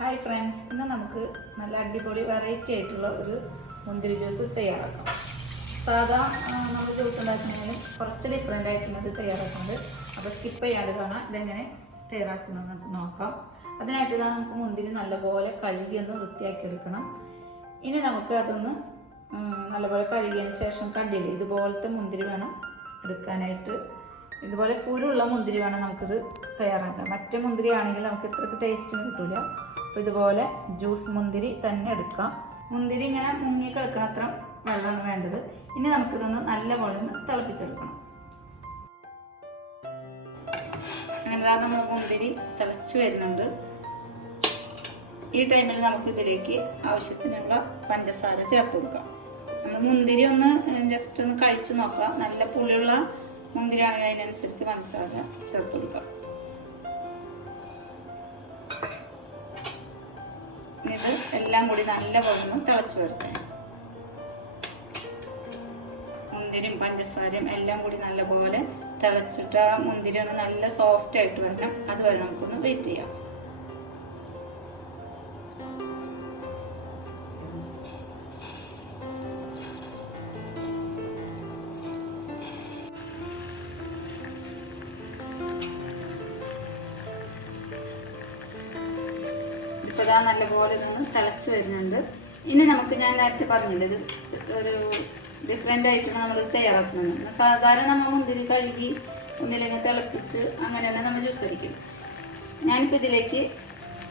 Hi friends ഇന്ന് നമുക്ക് നല്ല അടിപൊളി വെറൈറ്റി ആയിട്ടുള്ള ഒരു മുന്തിരി ജ്യൂസ് തയ്യാറാക്കാം. സാധാ നമ്മൾ ജ്യൂസ് ഉണ്ടാക്കുന്നതിന് കുറച്ച് ഡിഫറെന്റ് ആയിട്ടാണ് ഇത് തയ്യാറാക്കുന്നത് അപ്പോൾ സ്കിപ്പ് ചെയ്യാതെ കാണാം. ഇതെങ്ങനെ തയ്യാറാക്കുന്നത് നമുക്ക് നോക്കാം. അതിനായിട്ട് ഇതാ നമുക്ക് മുന്തിരി നല്ലപോലെ കഴുകി ഒന്ന് വൃത്തിയാക്കി എടുക്കണം. ഇനി നമുക്ക് അതൊന്ന് നല്ലപോലെ കഴുകിയതിന് ശേഷം കണ്ടില്ലേ ഇതുപോലത്തെ മുന്തിരി വേണം എടുക്കാനായിട്ട്. ഇതുപോലെ കുരുള്ള മുന്തിരി വേണം നമുക്കിത് തയ്യാറാക്കാം മറ്റേ മുന്തിരി ആണെങ്കിൽ നമുക്ക് ഇത്രയ്ക്ക് ടേസ്റ്റും കിട്ടില്ല അപ്പോൾ ഇതുപോലെ ജ്യൂസ് മുന്തിരി തന്നെ എടുക്കാം. മുന്തിരി ഇങ്ങനെ മുങ്ങി കിടക്കണത്ര വെള്ളമാണ് വേണ്ടത്. ഇനി നമുക്കിതൊന്ന് നല്ലപോലെ ഒന്ന് തിളപ്പിച്ചെടുക്കണം. അങ്ങനെ ദാ നമ്മുടെ മുന്തിരി തിളച്ച് വരുന്നുണ്ട്. ഈ ടൈമിൽ നമുക്ക് ഇതിലേക്ക് ആവശ്യത്തിനുള്ള പഞ്ചസാര ചേർത്ത് കൊടുക്കാം. നമ്മൾ മുന്തിരി ഒന്ന് ജസ്റ്റ് ഒന്ന് കഴിച്ചു നോക്കാം. നല്ല പുളിയുള്ള മുന്തിരി ആണെങ്കിൽ അതിനനുസരിച്ച് പഞ്ചസാര ചേർത്ത് കൊടുക്കാം. എല്ലാം കൂടി നല്ലപോലെ ഒന്ന് തിളച്ച് വരട്ടെ. മുന്തിരിയും പഞ്ചസാരയും എല്ലാം കൂടി നല്ലപോലെ തിളച്ചിട്ട് ആ മുന്തിരി ഒന്ന് നല്ല സോഫ്റ്റ് ആയിട്ട് വരണം. അതുവരെ നമുക്കൊന്ന് വെയിറ്റ് ചെയ്യാം. ഇപ്പോൾ ഇതാ നല്ലപോലെ നിന്ന് തിളച്ച് വരുന്നുണ്ട്. ഇനി നമുക്ക് ഞാൻ നേരത്തെ പറഞ്ഞില്ല ഇത് ഒരു ഡിഫറെന്റ് ആയിട്ടാണ് നമ്മൾ തയ്യാറാക്കുന്നത്. സാധാരണ നമ്മൾ മുന്തിരി കഴുകി മുന്തിരിങ്ങ് തിളപ്പിച്ച് അങ്ങനെ തന്നെ നമ്മൾ ജ്യൂസ് അടിക്കും. ഞാനിപ്പോൾ ഇതിലേക്ക്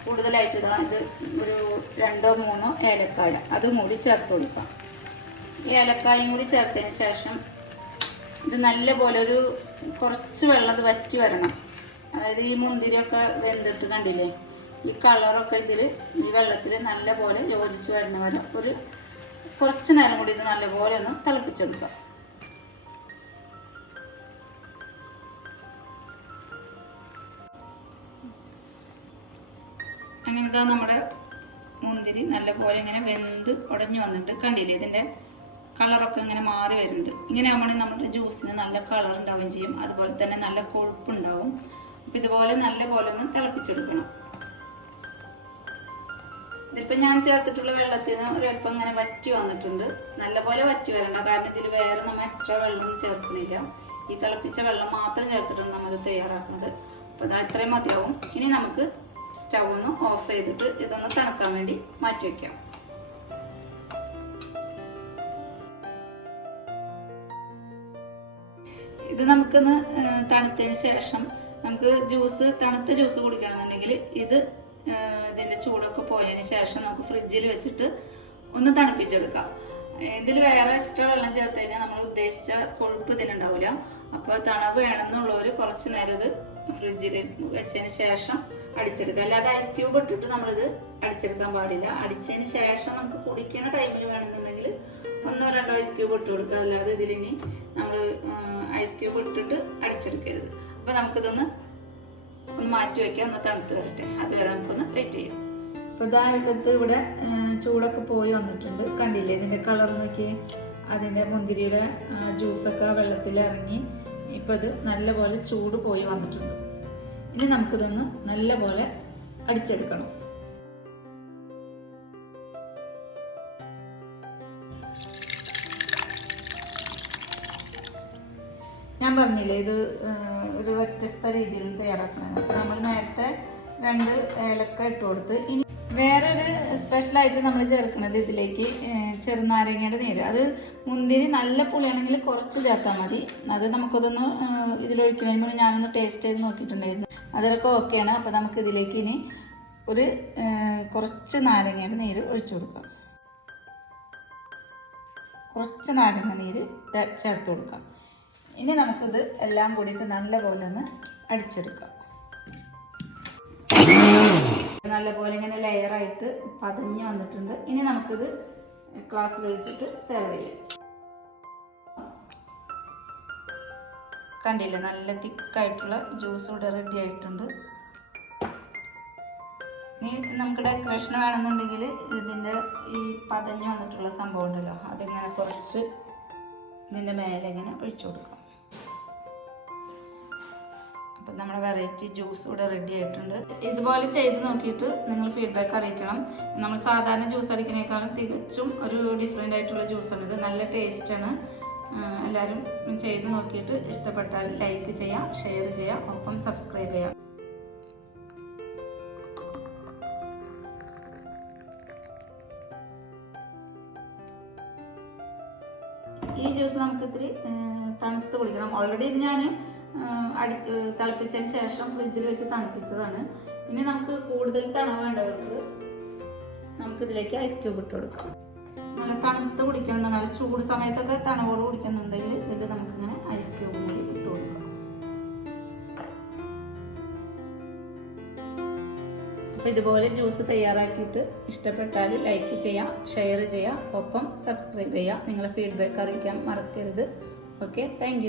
കൂടുതലായിട്ട് ഇതാ ഇത് ഒരു രണ്ടോ മൂന്നോ ഏലക്കായ അതും കൂടി ചേർത്ത് കൊടുക്കാം. ഈ ഏലക്കായും കൂടി ചേർത്തതിന് ശേഷം ഇത് നല്ലപോലെ ഒരു കുറച്ച് വെള്ളം അത് വറ്റി വരണം. അതായത് ഈ മുന്തിരിയൊക്കെ വെന്തിട്ട് കണ്ടില്ലേ? ഈ കളറൊക്കെ ഇതിൽ ഈ വെള്ളത്തിൽ നല്ലപോലെ യോജിച്ച് വരുന്ന വരെ ഒരു കുറച്ച് നേരം കൂടി ഇത് നല്ലപോലെ ഒന്ന് തിളപ്പിച്ചെടുക്കാം അങ്ങനെ നമ്മുടെ മുന്തിരി നല്ലപോലെ ഇങ്ങനെ വെന്ത് ഉടഞ്ഞു വന്നിട്ട് കണ്ടില്ലേ ഇതിന്റെ കളറൊക്കെ ഇങ്ങനെ മാറി വരുന്നുണ്ട്. ഇങ്ങനെ നമ്മൾ നമ്മുടെ ജ്യൂസിന് നല്ല കളർ ഉണ്ടാവുകയും ചെയ്യും. അതുപോലെ തന്നെ നല്ല കൊഴുപ്പുണ്ടാവും അപ്പം ഇതുപോലെ നല്ലപോലെ ഒന്ന് തിളപ്പിച്ചെടുക്കണം. ഇതിപ്പോൾ ഞാൻ ചേർത്തിട്ടുള്ള വെള്ളത്തിൽ നിന്ന് ഒരല്പം ഇങ്ങനെ വറ്റി വന്നിട്ടുണ്ട്. നല്ലപോലെ വറ്റി വരണ്ട. കാരണം ഇതിൽ വേറെ നമ്മൾ എക്സ്ട്രാ വെള്ളം ചേർക്കുന്നില്ല. ഈ തിളപ്പിച്ച വെള്ളം മാത്രം ചേർത്തിട്ടാണ് നമ്മൾ തയ്യാറാക്കുന്നത്. അപ്പോൾ അത് അത്രയും മതിയാവും. ഇനി നമുക്ക് സ്റ്റൗ ഒന്ന് ഓഫ് ചെയ്തിട്ട് ഇതൊന്ന് തണുക്കാൻ വേണ്ടി മാറ്റി വയ്ക്കാം ഇത് നമുക്കൊന്ന് തണുത്തതിന് ശേഷം നമുക്ക് ജ്യൂസ് തണുത്ത ജ്യൂസ് കുടിക്കണമെന്നുണ്ടെങ്കിൽ ഇത് ആ, ഇതിന്റെ ചൂടൊക്കെ പോയതിന് ശേഷം നമുക്ക് ഫ്രിഡ്ജിൽ വെച്ചിട്ട് ഒന്ന് തണുപ്പിച്ചെടുക്കാം. ഇതിൽ വേറെ എക്സ്ട്രാ വെള്ളം ചേർത്ത് കഴിഞ്ഞാൽ നമ്മൾ ഉദ്ദേശിച്ച കൊഴുപ്പ് ഇതിനുണ്ടാവില്ല അപ്പോൾ തണവ് വേണമെന്നുള്ളവർ കുറച്ച് നേരം ഇത് ഫ്രിഡ്ജിൽ വെച്ചതിന് ശേഷം അടിച്ചെടുക്കുക. അല്ലാതെ ഐസ് ക്യൂബ് ഇട്ടിട്ട് നമ്മളിത് അടിച്ചെടുക്കാൻ പാടില്ല. അടിച്ചതിന് ശേഷം നമുക്ക് കുടിക്കുന്ന ടൈമിൽ വേണമെന്നുണ്ടെങ്കിൽ ഒന്നോ രണ്ടോ ഐസ് ക്യൂബ് ഇട്ട് കൊടുക്കുക. അല്ലാതെ ഇതിലിനി നമ്മൾ ഐസ് ക്യൂബ് ഇട്ടിട്ട് അടിച്ചെടുക്കരുത്. അപ്പോൾ നമുക്കിതൊന്ന് ഒന്ന് മാറ്റി വെക്കാം ഒന്ന് തണുത്ത് വരട്ടെ. അതുവരെ നമുക്കൊന്ന് വെയിറ്റ് ചെയ്യാം. അപ്പോൾ ഇതാ എടുത്ത് ഇവിടെ ചൂടൊക്കെ പോയി വന്നിട്ടുണ്ട്. കണ്ടില്ലേ ഇതിന്റെ കളർ നോക്കി? അതിന്റെ മുന്തിരിയുടെ ജ്യൂസൊക്കെ വെള്ളത്തിൽ ഇറങ്ങി. ഇപ്പോൾ ഇത് നല്ലപോലെ ചൂട് പോയി വന്നിട്ടുണ്ട്. ഇനി നമുക്കിതൊന്ന് നല്ലപോലെ അടിച്ചെടുക്കണം. ഞാൻ പറഞ്ഞില്ലേ ഇത് ഒരു വ്യത്യസ്ത രീതിയിൽ തയ്യാറാക്കണം. നമ്മൾ നേരത്തെ രണ്ട് ഏലക്ക ഇട്ട് കൊടുത്ത് ഇനി വേറൊരു സ്പെഷ്യലായിട്ട് നമ്മൾ ചേർക്കുന്നത് ഇതിലേക്ക് ചെറുനാരങ്ങയുടെ നീര്. അത് മുന്തിരി നല്ല പുളിയാണെങ്കിൽ കുറച്ച് ചേർത്താൽ മതി. അത് നമുക്കതൊന്ന് ഇതിലൊഴിക്കുന്നതിന് മുന്നേ ഞാനൊന്ന് ടേസ്റ്റ് ചെയ്ത് നോക്കിയിട്ടുണ്ടായിരുന്നു. അതിലൊക്കെ ഓക്കെയാണ് അപ്പോൾ നമുക്ക് ഇതിലേക്ക് ഇനി ഒരു കുറച്ച് നാരങ്ങയുടെ നീര് ഒഴിച്ചു കൊടുക്കാം. കുറച്ച് നാരങ്ങ നീര് ചേർത്ത് കൊടുക്കാം. ഇനി നമുക്കിത് എല്ലാം കൂടിയിട്ട് നല്ലപോലെ ഒന്ന് അടിച്ചെടുക്കാം. നല്ലപോലെ ഇങ്ങനെ ലെയറായിട്ട് പതഞ്ഞ് വന്നിട്ടുണ്ട്. ഇനി നമുക്കിത് ഗ്ലാസ്സിൽ ഒഴിച്ചിട്ട് സെർവ് ചെയ്യാം. കണ്ടില്ലേ നല്ല തിക്കായിട്ടുള്ള ജ്യൂസ് ഇവിടെ റെഡി ആയിട്ടുണ്ട്. ഇനി നമുക്ക് ഡെക്കറേഷൻ വേണമെന്നുണ്ടെങ്കിൽ ഇതിന്റെ ഈ പതഞ്ഞ് വന്നിട്ടുള്ള സംഭവം ഉണ്ടല്ലോ അതിങ്ങനെ കുറച്ച് ഇതിന്റെ മേലെ ഇങ്ങനെ ഒഴിച്ചു കൊടുക്കാം. അപ്പം നമ്മുടെ വെറൈറ്റി ജ്യൂസ് ഇവിടെ റെഡി ആയിട്ടുണ്ട്. ഇതുപോലെ ചെയ്ത് നോക്കിയിട്ട് നിങ്ങൾ ഫീഡ്ബാക്ക് അറിയിക്കണം. നമ്മൾ സാധാരണ ജ്യൂസ് അടിക്കുന്നേക്കാളും തികച്ചും ഒരു ഡിഫറെന്റ് ആയിട്ടുള്ള ജ്യൂസാണ് ഇത് നല്ല ടേസ്റ്റാണ് എല്ലാവരും ചെയ്ത് നോക്കിയിട്ട് ഇഷ്ടപ്പെട്ടാൽ ലൈക്ക് ചെയ്യാം ഷെയർ ചെയ്യാം ഒപ്പം സബ്സ്ക്രൈബ് ചെയ്യാം. ഈ ജ്യൂസ് നമുക്ക് ഇത്തിരി ഏർ, തണുത്ത് കുടിക്കണം. ഓൾറെഡി ഇത് ഞാൻ അടി തിളപ്പിച്ചതിന് ശേഷം ഫ്രിഡ്ജിൽ വെച്ച് തണുപ്പിച്ചതാണ്. ഇനി നമുക്ക് കൂടുതൽ തണവ് വേണ്ടവർക്ക് നമുക്ക് ഇതിലേക്ക് ഐസ് ക്യൂബ് ഇട്ട് കൊടുക്കാം. നല്ല തണുത്ത് കുടിക്കണം നല്ല ചൂട് സമയത്തൊക്കെ തണവോട് കുടിക്കുന്നുണ്ടെങ്കിൽ ഇതിൽ നമുക്കിങ്ങനെ ഐസ് ക്യൂബ് കൂടി ഇട്ട് കൊടുക്കാം. അപ്പോൾ ഇതുപോലെ ജ്യൂസ് തയ്യാറാക്കിയിട്ട് ഇഷ്ടപ്പെട്ടാൽ ലൈക്ക് ചെയ്യാം ഷെയർ ചെയ്യാം. ഒപ്പം സബ്സ്ക്രൈബ് ചെയ്യാം. നിങ്ങളെ ഫീഡ്ബാക്ക് അറിയിക്കാൻ മറക്കരുത്. Okay thank